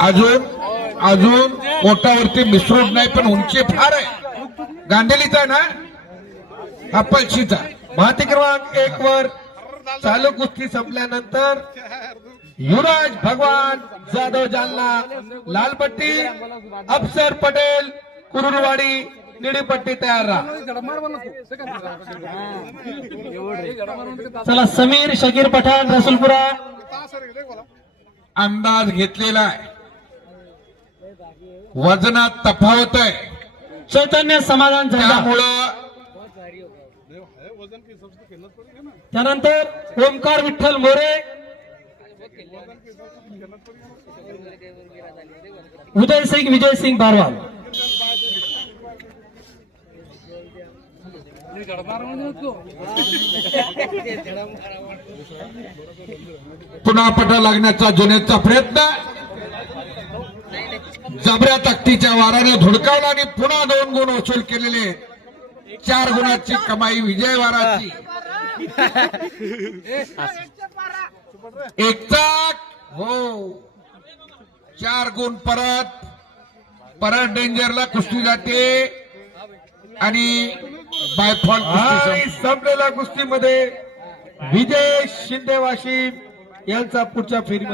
अजून अजून पोटावरती मिसरूट नाही, पण उंची फार आहे. गांधेलीचा आहे ना हा, पळशीचा. माती क्रमांक 1 वर चालू कुस्ती संपल्यानंतर युवराज भगवान जाधव जालना लालपट्टी, अफसर पटेल कुरुरवाडी निळी पट्टी तयार राहा. चला समीर शकीर पठाण रसूलपुरा. अंदाज घेतलेला आहे, वजनात तफावत आहे, चैतन्य समाधान झाला. त्यामुळं त्यानंतर ओमकार विठ्ठल मोरे, उदय सिंग विजय सिंग बारवाल. पुन्हा पटा लागण्याचा जुनेचा प्रयत्न, जबऱ्या ताकदीच्या वाराने धुडकावला आणि पुन्हा 2 गुण वसूल केलेले. 4 गुणाची कमाई विजय वाराची. एकचा हो 4 गुण परत डेंजरला कुस्ती जाते आणि बायफॉल संपलेल्या कुस्तीमध्ये विजय शिंदे वाशिम यांचा पुढच्या फेरीमध्ये